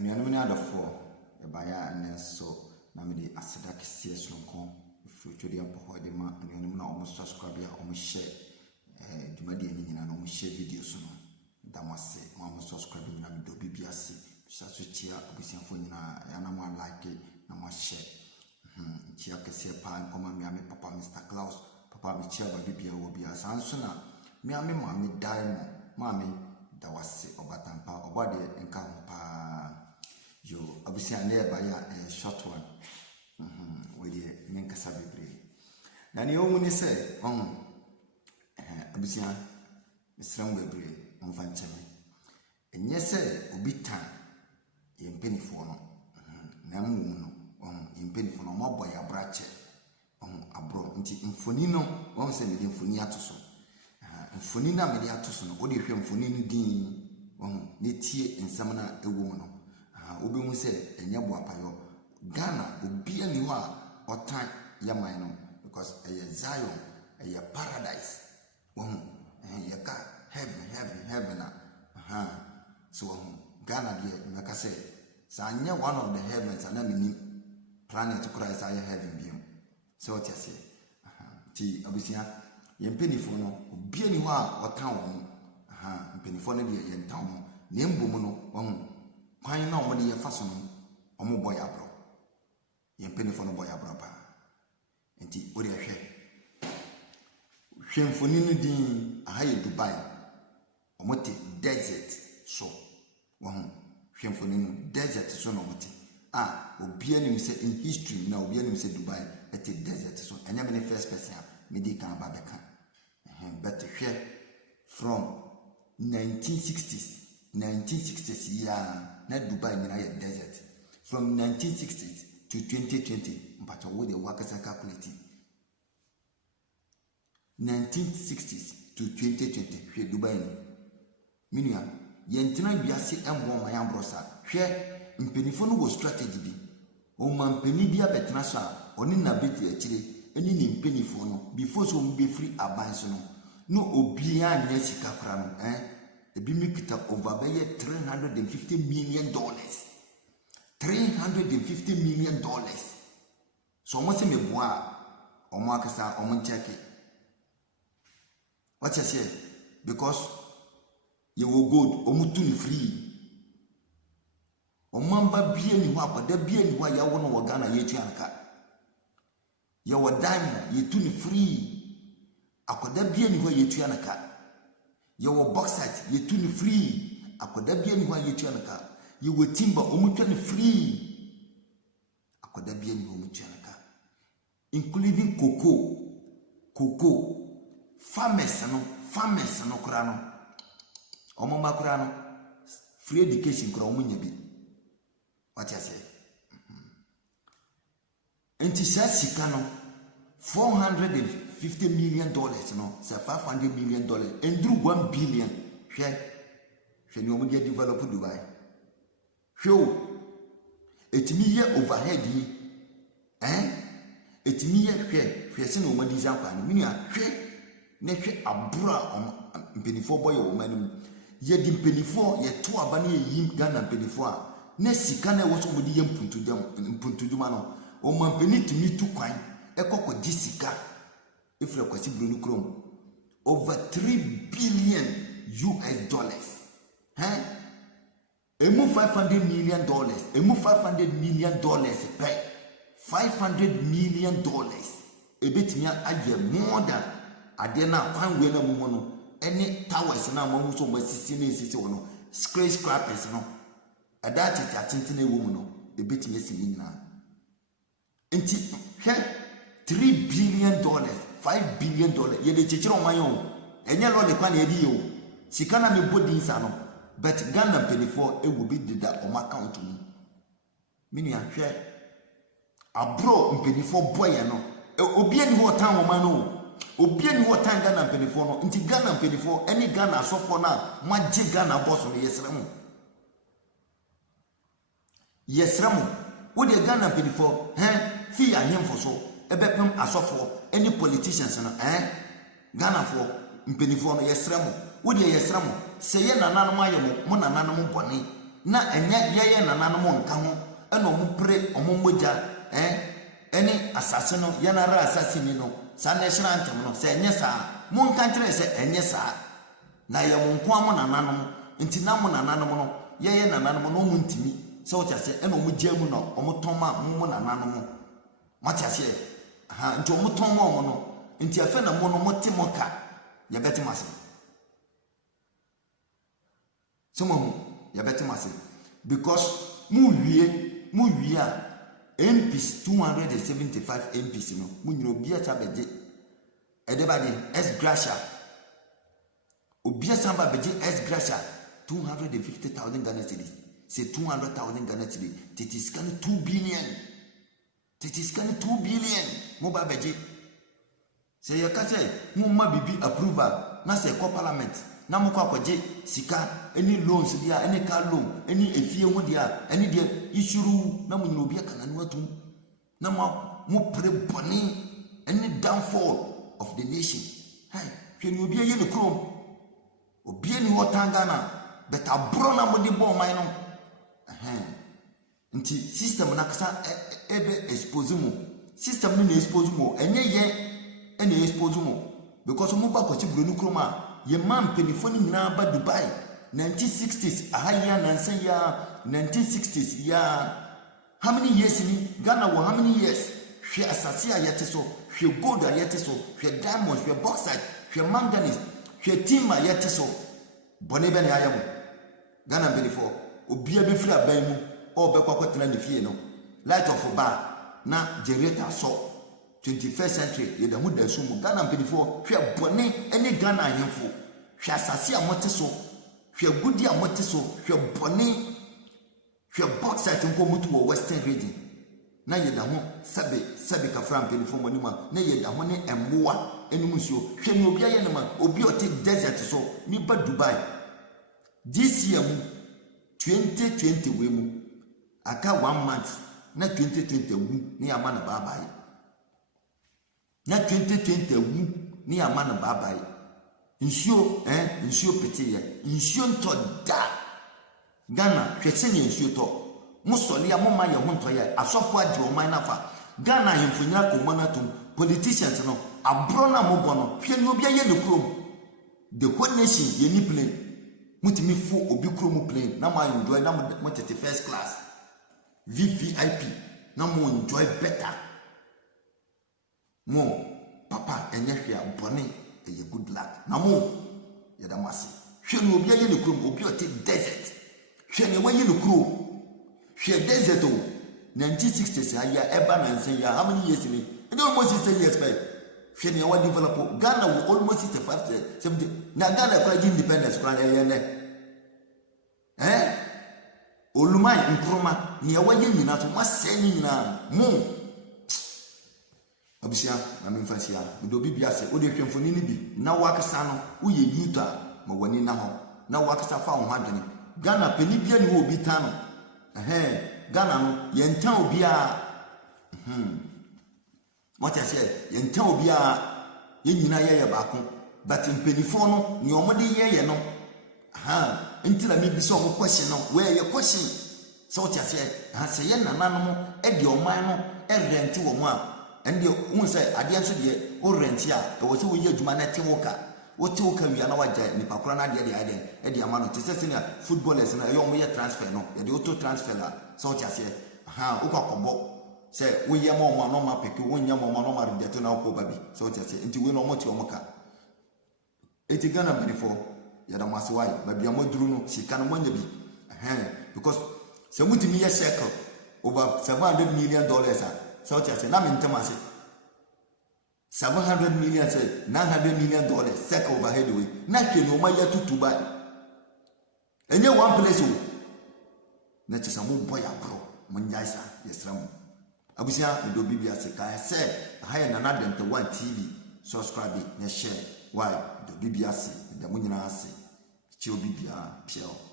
anuanom ne adɔfoɔ ɛbaeɛ a ɛnɛ nso na mede aseda kɛseɛ sononko ɛfiri twɛde apɔ hɔ de ma anuanom na ɔmo subscribe a ɔmo hyɛ dwumadie no nyinaa na ɔmo hyɛ video so no da mo ase mo ɔmo subscribe nyinaa medɔ bibi ase bisa so kyia abusuafoɔ nyinaa ɛna mo like na mo ahyɛ kyia kɛseɛ paa nkɔma me papa Mr. Klaus papa me kyia ba bibia wɔ bia saa nso na me maame dai mo maame da wase obatampa obade nka ho paa yo abusua ne ba ya short one we de nyenkasa bebre na ne omu ni se abusua misram bebre onfa ncheme enye se obi tan yempenifo no na mu no yempenifo no mabɔ ya brache abro nti mfoni no won se me de mfoni atoso mfoni na mede atoso no odi hwe mfoni no din ne tie nsam na ewo mu no obi mu se enye bo apayo Ghana obi ani ho a otan yaman no because Zion paradise ye ka heaven so Ghana de meka say sa anya one of the heavens and many planet Christ aye heaven biom so what you say ti abusia yempenifo no obi ani ho a otan wo mpenifo no de yentan mo na mbom no kwan na omo de yefa so no omo boy abro yempenifo no boy abro pa enti ori ahwe hwemfoni no din aha ye Dubai omo te desert so hwemfoni no desert so no omo te obi ani se in history na obi ani se Dubai ete desert so enya me first person medi kan ba beka but here from 1960s yeah na Dubai na ye desert from 1960s to 2020 mpacha wo de wakasa calculate 1960s to 2020 hwe Dubai ni minua yentina biase embo man ambrosa hwe mpenifo no wo strategy bi o man mpeni bia betena so a oni na beti akire eni ni mpenifo no before so mo be free aban so no obia nya sika kra no ebi mikita over by $350 million. $350 million. So almost say me boa omo akasa omo check it. What you say? Because you will gold omo tuni free. Omamba bia ni wa bada bia ni wa ya wono wo Ghana ye tuanka. Ya wo diamond ye tuni free. Akoda bia ni wa ye tuanka. Ya wo bauxite ye tuni free. Akoda bia ni wa ye tuanka. You will timber omutwane free. Akoda bia ni omutwanaka. Including cocoa. Farmers no kura no. Omo makura no. Free education kura omo nyabi. What you say? Enti sa sika no $450 million no, say $500 million, endru $1 billion. Hwe ni omo dey develop Dubai. Show etimi ye overhead yi etimi ye hwe se no madi zampa no mini ahwe na hwe abura mpenifo boy wo manim ye di mpenifo ye to aba na ye Ghana mpenifo a na sika na wo so modi ye mpuntuduma no o man penitimi tu kwan ekoko di sika efre kwasi bro no krom over $3 billion. Emu $500 million. Emu $500 million pay. $500 million. Ebetimia aye more than adena kwan we na mumo no. Any towers na mamu so masisi na esisi wono. Skyscrapers no. Adachi atintine wo mu no. Ebetimia si nyina. Enti he $3 billion, $5 billion. Ye de chichiro mayo. Enye lo le kwa na edi yo. Sikana me bodi nsa no. But Ghana penifo will be did that on my account to me. Meaning I share a bro penifo boy no. Obiani what time woman no. Obiani what time Ghana penifo no. Inti Ghana penifo any Ghana so for now. Magic Ghana boss on yesramu. Yesramu. What the Ghana penifo fear him for so. Ebepem asofo any politicians no Ghana for penifo no yesramu. Wodi yesramu seye nananom ayemo mo nananom bone na enye yeye nananom nka ho ena omo pre omo mogya ene asase no yanara asase ni no sa na ehira antem no se enye saa mo nka nkyere se enye saa na ye mo nko amo nananom nti na mo nananom no yeye nananom no mo ntimi se o tiase ena omo gya mu no omo toma mo nananom ma tiase nti omo toma omo no nti afa na mo no mo te mo ka ye beti mase somo ye beti mase because mu wie a MPs 275 MPs no mu nyiro bia ta beje edebade S Gracia obia samba beje S Gracia 250,000 Ghana cedis say 200,000 Ghana cedis it is can 2 billion mo ba beje say you ka say mu ma bibi approval na say ko parliament na mo kwa kwaje sika any loans dia any car loan any efie ho dia any dia isuru na mo nyina obi aka na atum na mo pre boni any downfall of the nation hey hwe ni obi ye ne krom obi ni hotanga na but abro na mo di bo man no nti system na kasa ebe expose mo system ni expose mo enye ye ene expose mo because mo ba kwachi bro ni krom a ye man penifoni nyina ba Dubai 1960s ahaya nansa ya 1960s ya how many years ni Ghana wo how many years hwe asase a yete so hwe gold a yete so hwe diamonds hwe bauxite hwe manganese hwe timber yete so bone be na ayamo Ghana benifo obia be fira ban mu o be kwakotena ne fie no light of bar na generator so 21st century ye da mu da so mu Ghana benifo hwe bone ene Ghana ahemfo hwe asase a mote so hwe gudi a mote so hwe bone hwe bauxite nko mutu wo western region na ye da ho sabe ka fram benifo mo ni ma na ye da ho ne emmoa enum nsuo hwe ni obi aye ne ma obi ote desert so ni ba Dubai this year 2020 we mu aka 1 month na 2020 wu ni ama na bye na 2020 wu ni ama na bye nsuo pete ye nsuo nto da Ghana hwese ni nsuo to musoli amoma ye ho nto ye asofo age o man nafa Ghana hemfunya komana tum politicians no abro na mo bono hwe ni obi aye ne krom the whole nation ye ni plane mutimi fu obi krom plane na ma enjoy na mo tete first class VVIP na mo enjoy better mo papa enye hwe abone eye good luck na mo ye da mase hwe ni obi aye ne krom obi o te desert hwe ni waye ne krom hwe desert o 1960s aya eba na nse ya how many years ni and almost 60 years back hwe ni wa develop Ghana will almost 65 70 na Ghana kwa independence kwa ye ne olumai nkroma ni ya waye nyina to wase nyina mo abisia na memfasia do bibia se o de hwemfoni ni bi na wakasa no wo ye yuta ma wani na ho na wakasa fa ho adwene Ghana peni bia ni wo obi tan no Ghana no ye ntan obi a what I say ye ntan obi a ye nyina ye baako but mpenifo no ni omode ye no ntila mi bi so mo question no we ye question so what I say se ye nananom e de oman no e rent wo mo a ende hu se ade nso de o rent a e wo se wo ye adwuma na te wo ka wi ana waja ni pakura na de e de amano te se senior footballers na yo mo ye transfer no ye de auto transfer la so what I say wo kwa kobo se wo ye mo no ma peke wo nya mo no ma de na ko babi so what I say nti we no mo ti o mo ka eti Ghana benefo ya da maswai babi amoduru no sika no manya bi because se mutimi ye circle over $700 million so what I say na me ntamase $700 million say $900 million circle overhead way na hwe no ma ya tutuba enye one place o na chesa mo boy abro mo nyaisa yesram abusia do bibia se ka say haya na na dente 1 TV subscribe na share why do bibia se da mo nyina ase che obibia pio